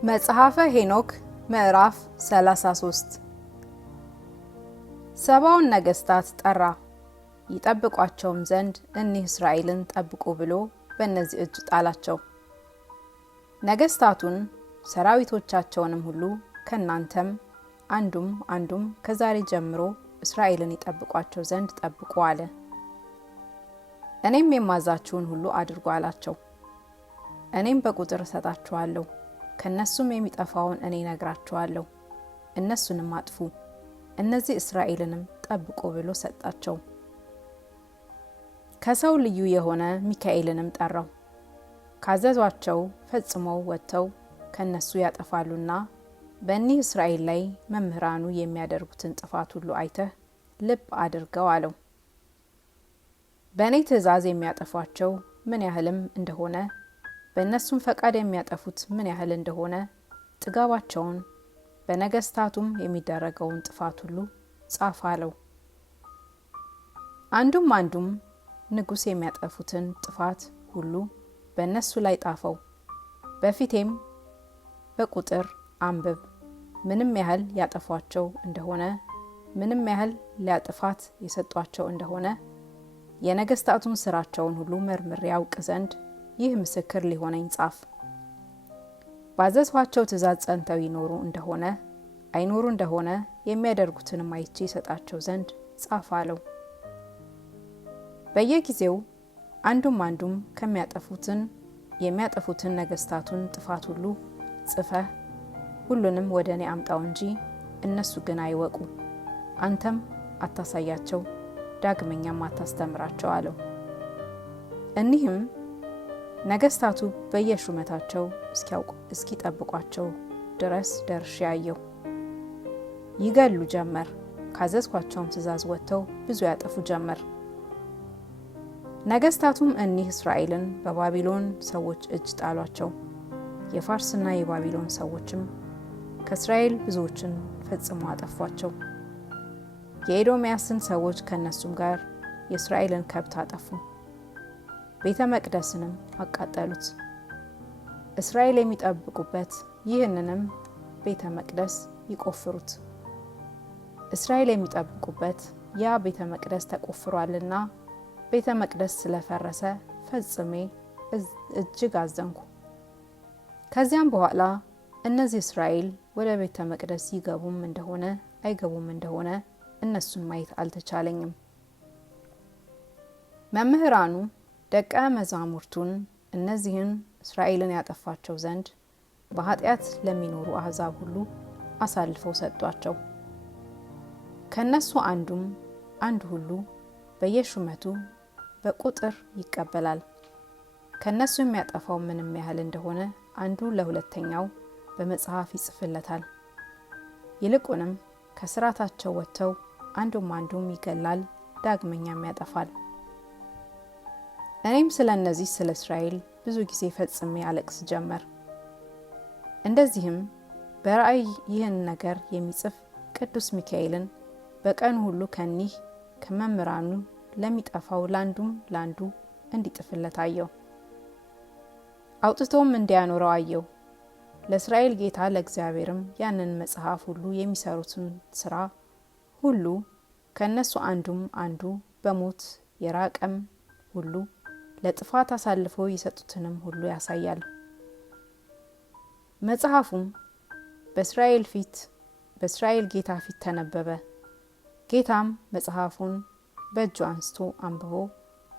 መጽሐፈ ሄኖክ ምዕራፍ 33 ሰባውን ነገስታት ጠራ ይጠብቋቸውም ዘንድ እኒህ እስራኤልን ጠብቁ ብሎ በእነዚህ እጅ ጣላቸው። ነገስታቱን ሰራዊቶቻቸውንም ሁሉ ከናንተም አንዱም ከዛሬ ጀምሮ እስራኤልን ይጠብቋቸው ዘንድ ጠብቁ አለ። እኔም የማዛችሁን ሁሉ አድርጉ አላቸው። እኔም በቁጥር እሰጣችኋለሁ፣ ከነሱም የሚጠፋውን እኔ ነግራችኋለሁ፣ እነሱንም አጥፉ፣ እነዚህ እስራኤልንም ጠብቁ ብሎ ሰጣቸው። ከሰው ልዩ የሆነ ሚካኤልንም ጠራው። ካዘዟቸው ፈጽመው ወጥተው ከነሱ ያጠፋሉና በእኒህ እስራኤል ላይ መምህራኑ የሚያደርጉትን ጥፋት ሁሉ አይተህ ልብ አድርገው አለው። በእኔ ትእዛዝ የሚያጠፏቸው ምን ያህልም እንደሆነ በእነሱም ፈቃድ የሚያጠፉት ምን ያህል እንደሆነ ጥጋባቸውን በነገስታቱም የሚደረገውን ጥፋት ሁሉ ጻፍ አለው። አንዱም ንጉስ የሚያጠፉትን ጥፋት ሁሉ በእነሱ ላይ ጣፈው፣ በፊቴም በቁጥር አንብብ። ምንም ያህል ያጠፏቸው እንደሆነ ምንም ያህል ሊያጥፋት የሰጧቸው እንደሆነ የነገስታቱን ስራቸውን ሁሉ መርምሬ ያውቅ ዘንድ ይህ ምስክር ሊሆነኝ ጻፍ። ባዘዝኋቸው ትእዛዝ ጸንተው ይኖሩ እንደሆነ አይኖሩ እንደሆነ የሚያደርጉትንም አይቼ ይሰጣቸው ዘንድ ጻፍ አለው። በየጊዜው አንዱም የሚያጠፉትን ነገስታቱን ጥፋት ሁሉ ጽፈህ ሁሉንም ወደ እኔ አምጣው እንጂ እነሱ ግን አይወቁ፣ አንተም አታሳያቸው፣ ዳግመኛም አታስተምራቸው አለው። እኒህም ነገስታቱ በየሹመታቸው እስኪጠብቋቸው ድረስ ደርሼ አየሁ። ይገሉ ጀመር፣ ካዘዝኳቸውም ትእዛዝ ወጥተው ብዙ ያጠፉ ጀመር። ነገስታቱም እኒህ እስራኤልን በባቢሎን ሰዎች እጅ ጣሏቸው። የፋርስና የባቢሎን ሰዎችም ከእስራኤል ብዙዎችን ፈጽሞ አጠፏቸው። የኤዶምያስን ሰዎች ከነሱም ጋር የእስራኤልን ከብት አጠፉ፣ ቤተ መቅደስንም አቃጠሉት። እስራኤል የሚጠብቁበት ይህንንም ቤተ መቅደስ ይቆፍሩት። እስራኤል የሚጠብቁበት ያ ቤተ መቅደስ ተቆፍሯልና ቤተ መቅደስ ስለፈረሰ ፈጽሜ እጅግ አዘንኩ። ከዚያም በኋላ እነዚህ እስራኤል ወደ ቤተ መቅደስ ይገቡም እንደሆነ አይገቡም እንደሆነ እነሱን ማየት አልተቻለኝም። መምህራኑ ደቀ መዛሙርቱን እነዚህን እስራኤልን ያጠፋቸው ዘንድ በኃጢአት ለሚኖሩ አሕዛብ ሁሉ አሳልፈው ሰጧቸው። ከነሱ አንዱ ሁሉ በየሹመቱ በቁጥር ይቀበላል። ከነሱ የሚያጠፋው ምንም ያህል እንደሆነ አንዱ ለሁለተኛው በመጽሐፍ ይጽፍለታል። ይልቁንም ከስራታቸው ወጥተው አንዱም ይገላል፣ ዳግመኛም ያጠፋል። እኔም ስለ እነዚህ ስለ እስራኤል ብዙ ጊዜ ፈጽሜ አለቅስ ጀመር። እንደዚህም በራእይ ይህን ነገር የሚጽፍ ቅዱስ ሚካኤልን በቀን ሁሉ ከኒህ ከመምህራኑ ለሚጠፋው ላንዱ እንዲጥፍለት አየው። አውጥቶም እንዲያኖረው አየው። ለእስራኤል ጌታ ለእግዚአብሔርም ያንን መጽሐፍ ሁሉ የሚሰሩትን ስራ ሁሉ ከነሱ አንዱ በሞት የራቀም ሁሉ ለጥፋት አሳልፈው የሰጡትንም ሁሉ ያሳያል። መጽሐፉም በእስራኤል ጌታ ፊት ተነበበ። ጌታም መጽሐፉን በእጁ አንስቶ አንብቦ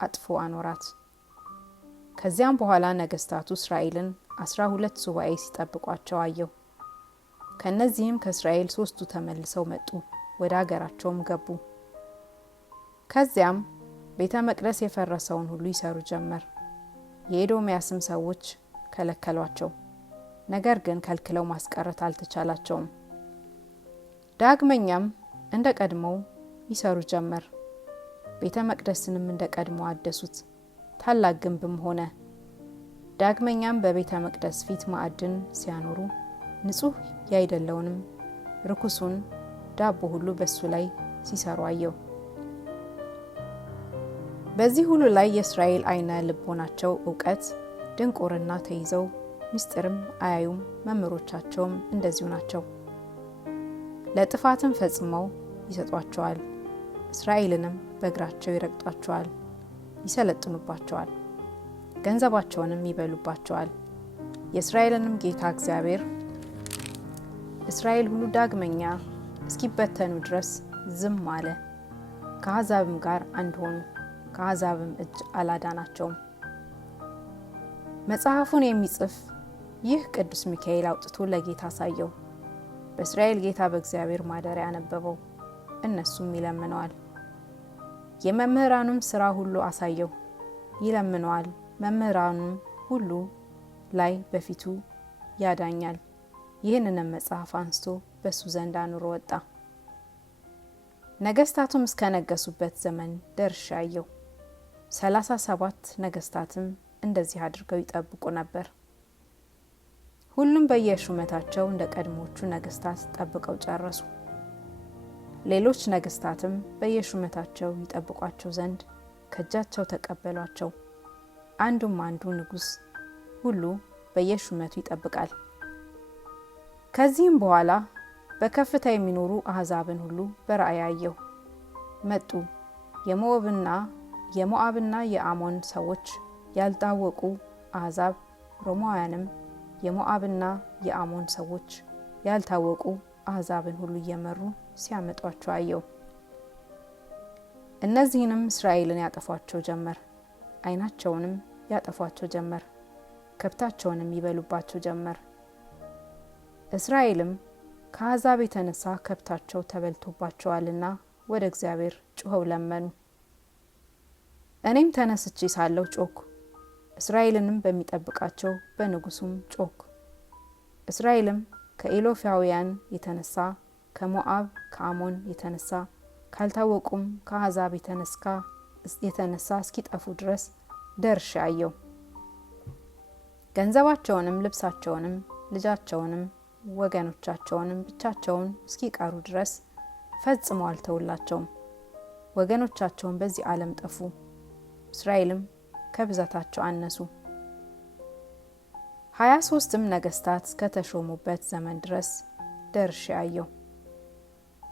አጥፎ አኖራት። ከዚያም በኋላ ነገስታቱ እስራኤልን 12 ሱባኤ ሲጠብቋቸው አየው። ከነዚህም ከእስራኤል 3ቱ ተመልሰው መጡ፣ ወደ አገራቸውም ገቡ። ከዚያም ቤተ መቅደስ የፈረሰውን ሁሉ ይሰሩ ጀመር። የኤዶምያስም ሰዎች ከለከሏቸው፣ ነገር ግን ከልክለው ማስቀረት አልተቻላቸውም። ዳግመኛም እንደ ቀድሞው ይሰሩ ጀመር። ቤተ መቅደስንም እንደ ቀድሞ አደሱት፣ ታላቅ ግንብም ሆነ። ዳግመኛም በቤተ መቅደስ ፊት ማዕድን ሲያኖሩ ንጹሕ ያይደለውንም ርኩሱን ዳቦ ሁሉ በሱ ላይ ሲሰሩ አየው። በዚህ ሁሉ ላይ የእስራኤል አይነ ልቦናቸው እውቀት ድንቁርና ተይዘው ምስጢርም አያዩም፣ መምህሮቻቸውም እንደዚሁ ናቸው። ለጥፋትም ፈጽመው ይሰጧቸዋል፣ እስራኤልንም በእግራቸው ይረግጧቸዋል፣ ይሰለጥኑባቸዋል፣ ገንዘባቸውንም ይበሉባቸዋል። የእስራኤልንም ጌታ እግዚአብሔር እስራኤል ሁሉ ዳግመኛ እስኪበተኑ ድረስ ዝም አለ። ከአሕዛብም ጋር አንድ ሆኑ፣ ከአሕዛብም እጅ አላዳናቸውም። መጽሐፉን የሚጽፍ ይህ ቅዱስ ሚካኤል አውጥቶ ለጌታ አሳየው። በእስራኤል ጌታ በእግዚአብሔር ማደሪያ አነበበው። እነሱም ይለምነዋል። የመምህራኑም ሥራ ሁሉ አሳየው። ይለምነዋል፣ መምህራኑም ሁሉ ላይ በፊቱ ያዳኛል። ይህንንም መጽሐፍ አንስቶ በሱ ዘንድ አኑሮ ወጣ። ነገስታቱም እስከ ነገሱበት ዘመን ደርሼ አየሁ። 37 ነገስታትም እንደዚህ አድርገው ይጠብቁ ነበር። ሁሉም በየሹመታቸው እንደ ቀድሞቹ ነገስታት ጠብቀው ጨረሱ። ሌሎች ነገስታትም በየሹመታቸው ይጠብቋቸው ዘንድ ከእጃቸው ተቀበሏቸው። አንዱም አንዱ ንጉስ ሁሉ በየሹመቱ ይጠብቃል። ከዚህም በኋላ በከፍታ የሚኖሩ አሕዛብን ሁሉ በራእይ አየሁ። መጡ። የሞዓብና የአሞን ሰዎች ያልታወቁ አሕዛብ፣ ሮማውያንም የሞዓብና የአሞን ሰዎች ያልታወቁ አሕዛብን ሁሉ እየመሩ ሲያመጧቸው አየሁ። እነዚህንም እስራኤልን ያጠፏቸው ጀመር፣ ዓይናቸውንም ያጠፏቸው ጀመር፣ ከብታቸውንም ይበሉባቸው ጀመር። እስራኤልም ከአሕዛብ የተነሳ ከብታቸው ተበልቶባቸዋልና ወደ እግዚአብሔር ጮኸው ለመኑ። እኔም ተነስቼ ሳለሁ ጮኩ፣ እስራኤልንም በሚጠብቃቸው በንጉሱም ጮኩ። እስራኤልም ከኢሎፋውያን የተነሳ ከሞዓብ ከአሞን የተነሳ ካልታወቁም ከአሕዛብ የተነሳ እስኪጠፉ ድረስ ደርሼ አየሁ። ገንዘባቸውንም ልብሳቸውንም ልጃቸውንም ወገኖቻቸውንም ብቻቸውን እስኪቀሩ ድረስ ፈጽመው አልተውላቸውም። ወገኖቻቸውን በዚህ ዓለም ጠፉ፣ እስራኤልም ከብዛታቸው አነሱ። 23ም ነገስታት እስከተሾሙበት ዘመን ድረስ ደርሼ አየሁ።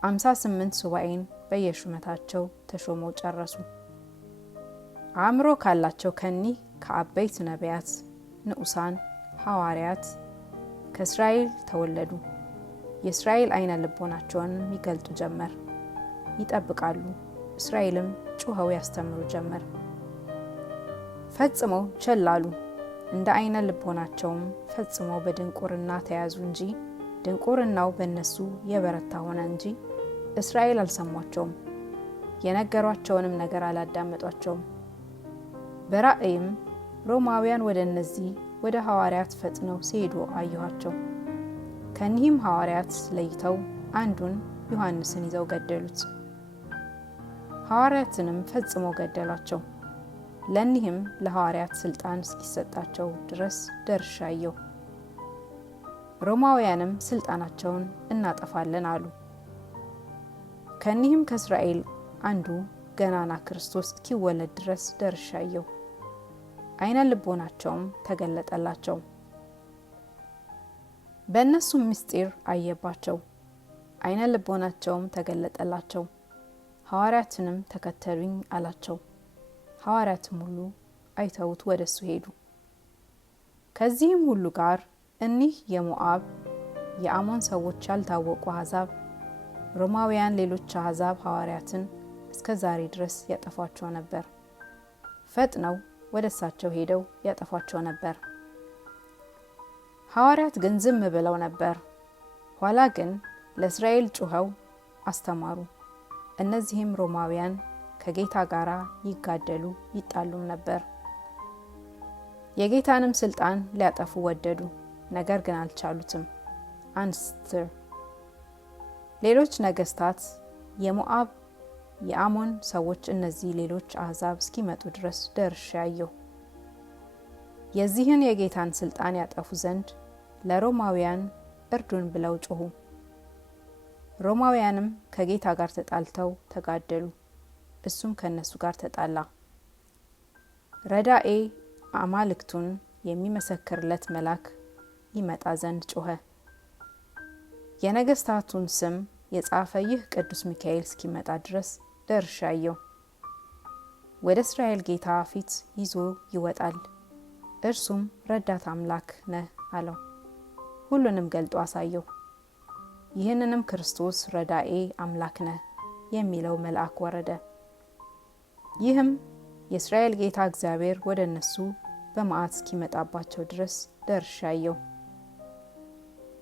58 ሱባኤን በየሹመታቸው ተሾመው ጨረሱ። አእምሮ ካላቸው ከኒህ ከአበይት ነቢያት ንዑሳን ሐዋርያት ከእስራኤል ተወለዱ። የእስራኤል ዓይነ ልቦናቸውን ይገልጡ ጀመር፣ ይጠብቃሉ። እስራኤልም ጩኸው ያስተምሩ ጀመር። ፈጽመው ቸል አሉ፣ እንደ ዓይነ ልቦናቸውም ፈጽመው በድንቁርና ተያዙ እንጂ ድንቁርናው በእነሱ የበረታ ሆነ እንጂ እስራኤል አልሰሟቸውም፣ የነገሯቸውንም ነገር አላዳመጧቸውም። በራእይም ሮማውያን ወደ እነዚህ ወደ ሐዋርያት ፈጥነው ሲሄዱ አየኋቸው። ከኒህም ሐዋርያት ለይተው አንዱን ዮሐንስን ይዘው ገደሉት። ሐዋርያትንም ፈጽመው ገደሏቸው። ለኒህም ለሐዋርያት ስልጣን እስኪሰጣቸው ድረስ ደርሼ አየሁ። ሮማውያንም ስልጣናቸውን እናጠፋለን አሉ። ከኒህም ከእስራኤል አንዱ ገናና ክርስቶስ እስኪወለድ ድረስ ደርሼ አየሁ። ዓይነ ልቦናቸውም ተገለጠላቸው። በእነሱም ምስጢር አየባቸው፣ ዓይነ ልቦናቸውም ተገለጠላቸው። ሐዋርያትንም ተከተሉኝ አላቸው። ሐዋርያትም ሁሉ አይተውት ወደ እሱ ሄዱ። ከዚህም ሁሉ ጋር እኒህ የሞዓብ የአሞን ሰዎች ያልታወቁ አሕዛብ፣ ሮማውያን ሌሎች አሕዛብ ሐዋርያትን እስከ ዛሬ ድረስ ያጠፏቸው ነበር። ፈጥነው ወደ እሳቸው ሄደው ያጠፏቸው ነበር። ሐዋርያት ግን ዝም ብለው ነበር። ኋላ ግን ለእስራኤል ጩኸው አስተማሩ። እነዚህም ሮማውያን ከጌታ ጋር ይጋደሉ ይጣሉም ነበር። የጌታንም ስልጣን ሊያጠፉ ወደዱ፣ ነገር ግን አልቻሉትም። አንስትር ሌሎች ነገስታት የሞዓብ የአሞን ሰዎች እነዚህ ሌሎች አሕዛብ እስኪመጡ ድረስ ደርሼ አየሁ። የዚህን የጌታን ስልጣን ያጠፉ ዘንድ ለሮማውያን እርዱን ብለው ጮኹ። ሮማውያንም ከጌታ ጋር ተጣልተው ተጋደሉ፣ እሱም ከነሱ ጋር ተጣላ። ረዳኤ አማልክቱን የሚመሰክርለት መልአክ ይመጣ ዘንድ ጮኸ። የነገስታቱን ስም የጻፈ ይህ ቅዱስ ሚካኤል እስኪመጣ ድረስ ደርሼ አየሁ። ወደ እስራኤል ጌታ ፊት ይዞ ይወጣል። እርሱም ረዳት አምላክ ነህ አለው። ሁሉንም ገልጦ አሳየው። ይህንንም ክርስቶስ ረዳኤ አምላክ ነህ የሚለው መልአክ ወረደ። ይህም የእስራኤል ጌታ እግዚአብሔር ወደ እነሱ በመዓት እስኪመጣባቸው ድረስ ደርሼ አየሁ።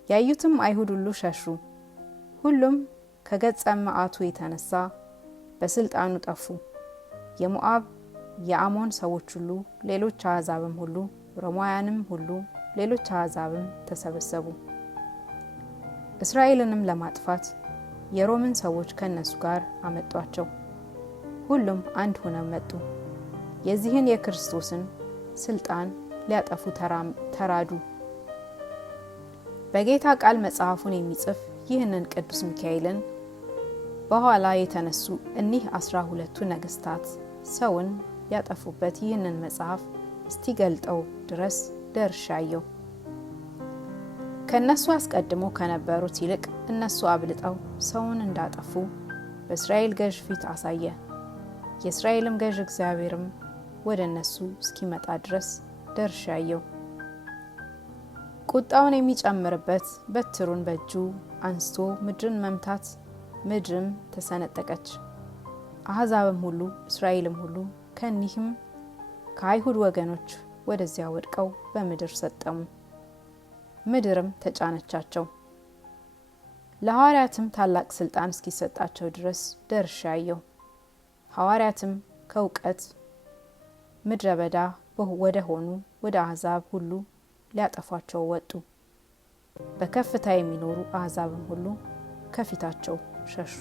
ያዩትም አይሁድ ሁሉ ሸሹ። ሁሉም ከገጸ መዓቱ የተነሳ በስልጣኑ ጠፉ። የሞዓብ የአሞን ሰዎች ሁሉ፣ ሌሎች አሕዛብም ሁሉ፣ ሮማውያንም ሁሉ፣ ሌሎች አሕዛብም ተሰበሰቡ። እስራኤልንም ለማጥፋት የሮምን ሰዎች ከነሱ ጋር አመጧቸው። ሁሉም አንድ ሆነው መጡ። የዚህን የክርስቶስን ስልጣን ሊያጠፉ ተራዱ። በጌታ ቃል መጽሐፉን የሚጽፍ ይህንን ቅዱስ ሚካኤልን በኋላ የተነሱ እኒህ 12ቱ ነገስታት ሰውን ያጠፉበት ይህንን መጽሐፍ እስቲገልጠው ድረስ ደርሼ አየሁ። ከነሱ አስቀድሞ ከነበሩት ይልቅ እነሱ አብልጠው ሰውን እንዳጠፉ በእስራኤል ገዥ ፊት አሳየ። የእስራኤልም ገዥ እግዚአብሔርም ወደ እነሱ እስኪመጣ ድረስ ደርሼ አየሁ። ቁጣውን የሚጨምርበት በትሩን በእጁ አንስቶ ምድርን መምታት፣ ምድርም ተሰነጠቀች። አሕዛብም ሁሉ እስራኤልም ሁሉ ከኒህም ከአይሁድ ወገኖች ወደዚያ ወድቀው በምድር ሰጠሙ። ምድርም ተጫነቻቸው። ለሐዋርያትም ታላቅ ስልጣን እስኪሰጣቸው ድረስ ደርሼ አየሁ። ሐዋርያትም ከእውቀት ምድረ በዳ ወደ ሆኑ ወደ አሕዛብ ሁሉ ሊያጠፏቸው ወጡ። በከፍታ የሚኖሩ አሕዛብም ሁሉ ከፊታቸው ሸሹ።